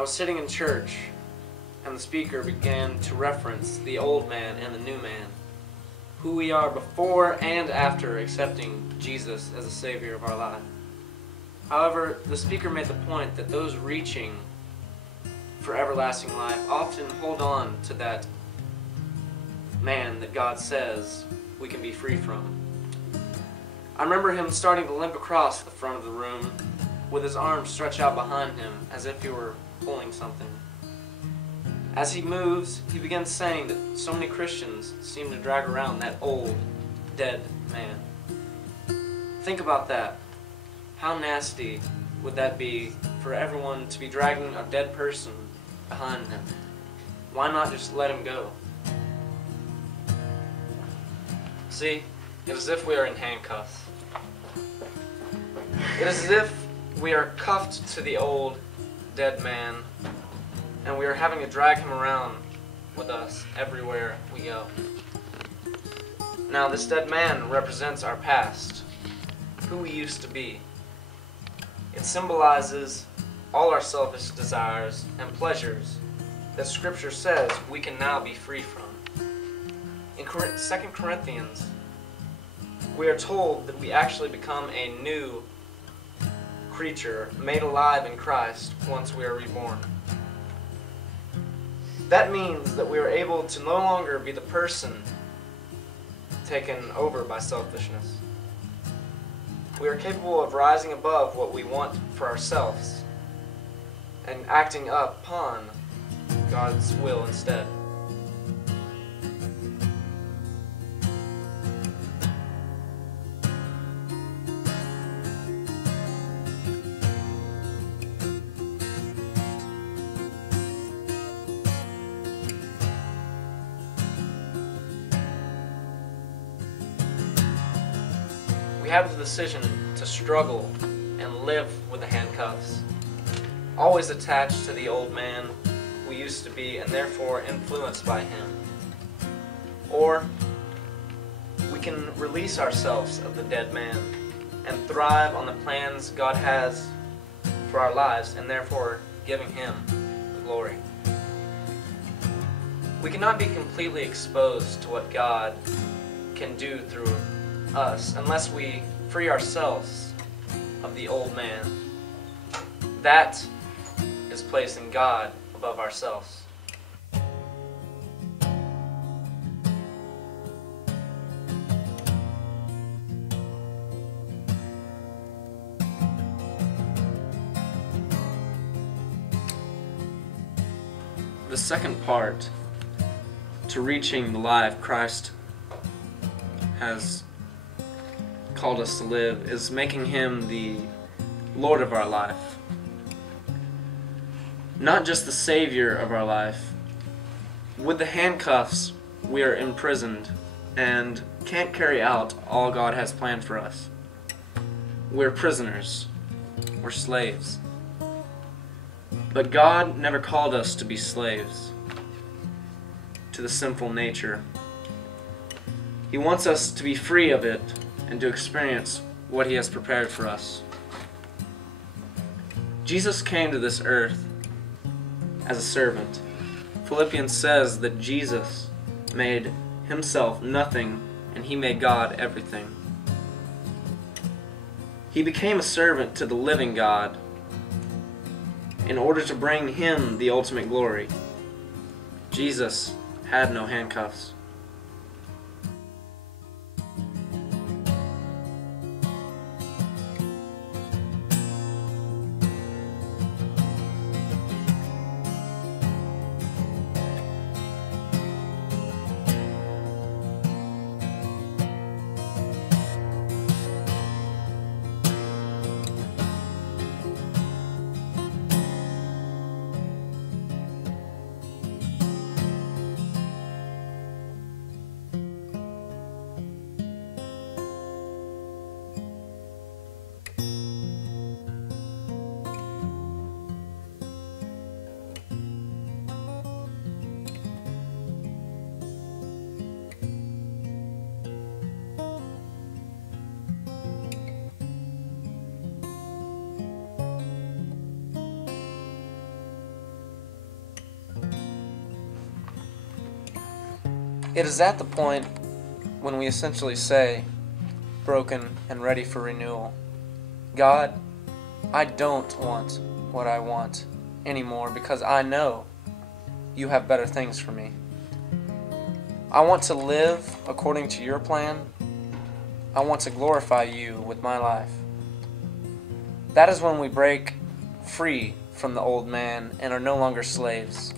I was sitting in church, and the speaker began to reference the old man and the new man, who we are before and after accepting Jesus as the Savior of our life. However, the speaker made the point that those reaching for everlasting life often hold on to that man that God says we can be free from. I remember him starting to limp across the front of the room with his arms stretched out behind him as if he were pulling something. As he moves, he begins saying that so many Christians seem to drag around that old, dead man. Think about that. How nasty would that be for everyone to be dragging a dead person behind them? Why not just let him go? See, it is as if we are in handcuffs. It is as if we are cuffed to the old, dead man, and we are having to drag him around with us everywhere we go. Now, this dead man represents our past, who we used to be. It symbolizes all our selfish desires and pleasures that Scripture says we can now be free from. In 2 Corinthians, we are told that we actually become a new creature made alive in Christ once we are reborn. That means that we are able to no longer be the person taken over by selfishness. We are capable of rising above what we want for ourselves and acting upon God's will instead. We have the decision to struggle and live with the handcuffs, always attached to the old man we used to be and therefore influenced by him. Or we can release ourselves of the dead man and thrive on the plans God has for our lives and therefore giving him the glory. We cannot be completely exposed to what God can do through us unless we free ourselves of the old man. That is placing God above ourselves. The second part to reaching the life Christ has called us to live is making him the Lord of our life. Not just the Savior of our life. With the handcuffs, we are imprisoned and can't carry out all God has planned for us. We're prisoners. We're slaves. But God never called us to be slaves to the sinful nature. He wants us to be free of it and to experience what He has prepared for us. Jesus came to this earth as a servant. Philippians says that Jesus made Himself nothing and He made God everything. He became a servant to the living God in order to bring Him the ultimate glory. Jesus had no handcuffs. It is at the point when we essentially say, broken and ready for renewal, God, I don't want what I want anymore because I know you have better things for me. I want to live according to your plan. I want to glorify you with my life. That is when we break free from the old man and are no longer slaves.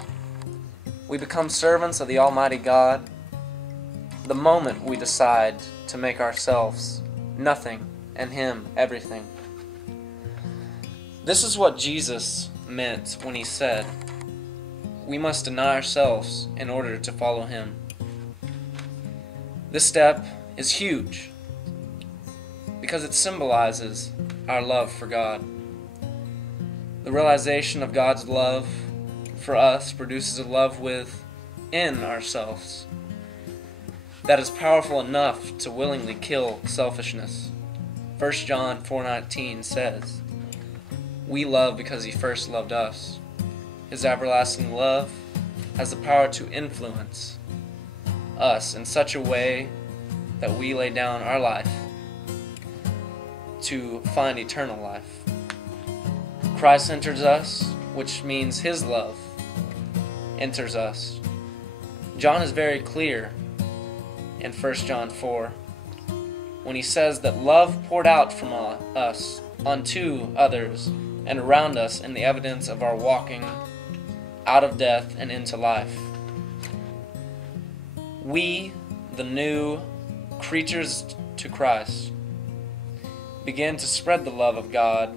We become servants of the Almighty God the moment we decide to make ourselves nothing and Him everything. This is what Jesus meant when He said, we must deny ourselves in order to follow Him. This step is huge because it symbolizes our love for God. The realization of God's love for us produces a love within ourselves that is powerful enough to willingly kill selfishness. 1 John 4:19 says, we love because He first loved us. His everlasting love has the power to influence us in such a way that we lay down our life to find eternal life. Christ enters us, which means His love enters us. John is very clear in 1 John 4 when he says that love poured out from us unto others and around us in the evidence of our walking out of death and into life. We, the new creatures to Christ, begin to spread the love of God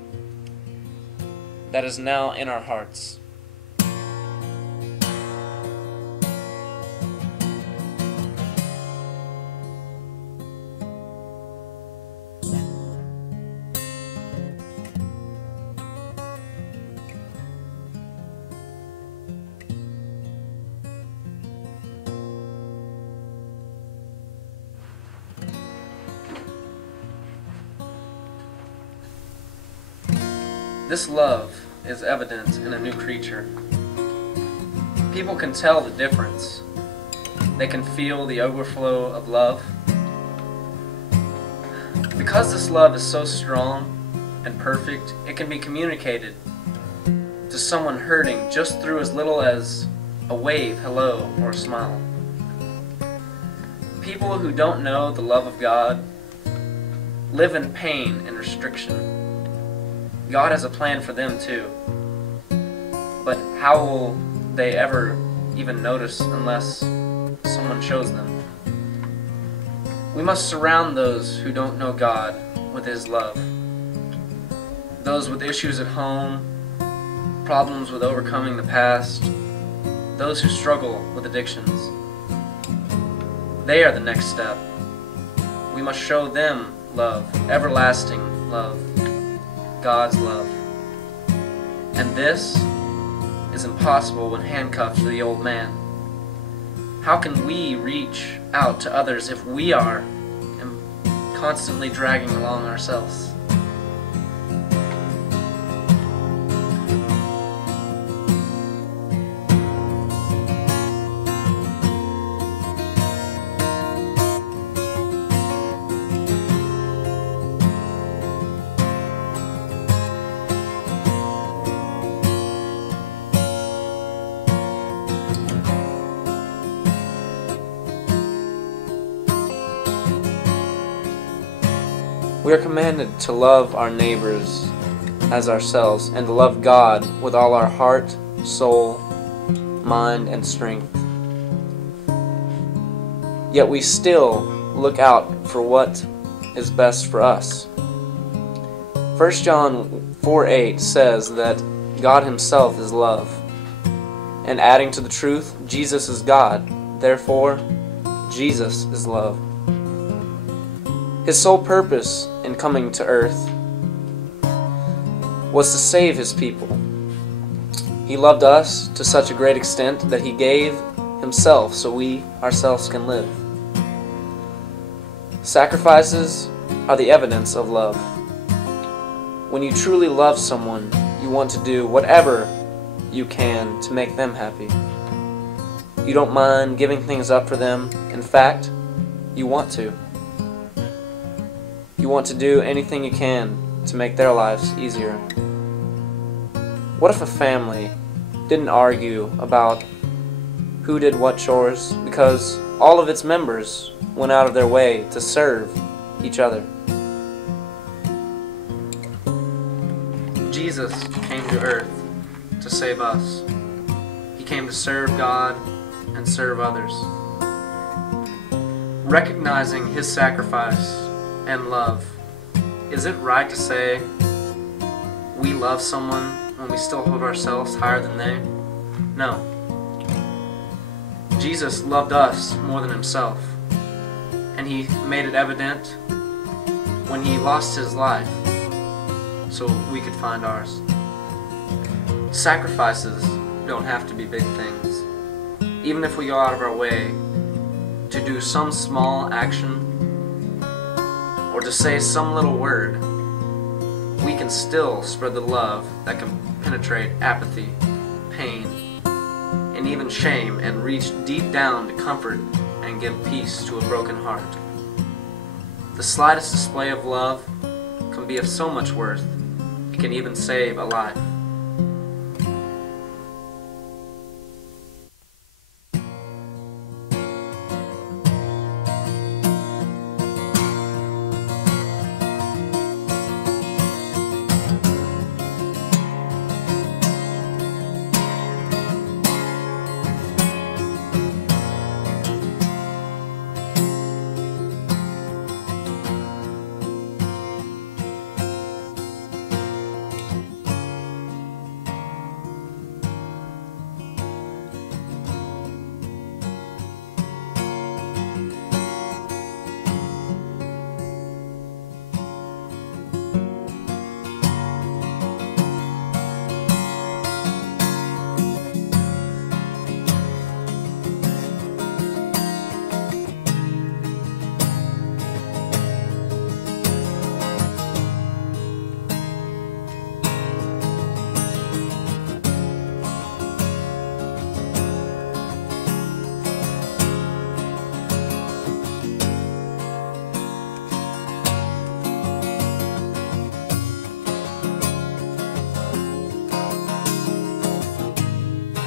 that is now in our hearts. This love is evident in a new creature. People can tell the difference. They can feel the overflow of love. Because this love is so strong and perfect, it can be communicated to someone hurting just through as little as a wave, hello, or a smile. People who don't know the love of God live in pain and restriction. God has a plan for them too. But how will they ever even notice unless someone shows them? We must surround those who don't know God with His love. Those with issues at home, problems with overcoming the past, those who struggle with addictions. They are the next step. We must show them love, everlasting love, God's love. And this is impossible when handcuffed to the old man. How can we reach out to others if we are constantly dragging along ourselves? We are commanded to love our neighbors as ourselves and to love God with all our heart, soul, mind, and strength. Yet we still look out for what is best for us. 1 John 4:8 says that God Himself is love. And adding to the truth, Jesus is God. Therefore, Jesus is love. His sole purpose in coming to earth was to save His people. He loved us to such a great extent that He gave Himself so we ourselves can live. Sacrifices are the evidence of love. When you truly love someone, you want to do whatever you can to make them happy. You don't mind giving things up for them. In fact, you want to. You want to do anything you can to make their lives easier. What if a family didn't argue about who did what chores because all of its members went out of their way to serve each other? Jesus came to earth to save us. He came to serve God and serve others. Recognizing His sacrifice and love, is it right to say we love someone when we still hold ourselves higher than they? No. Jesus loved us more than Himself, and He made it evident when He lost His life so we could find ours. Sacrifices don't have to be big things. Even if we go out of our way to do some small action or to say some little word, we can still spread the love that can penetrate apathy, pain, and even shame, and reach deep down to comfort and give peace to a broken heart. The slightest display of love can be of so much worth, it can even save a life.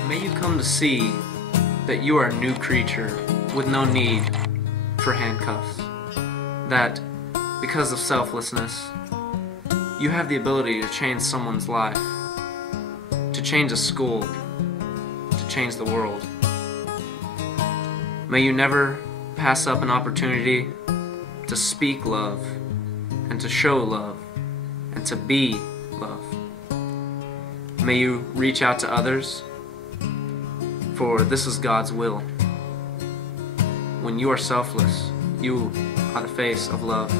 May you come to see that you are a new creature with no need for handcuffs. That because of selflessness, you have the ability to change someone's life, to change a school, to change the world. May you never pass up an opportunity to speak love and to show love and to be love. May you reach out to others, for this is God's will. When you are selfless, you are the face of love.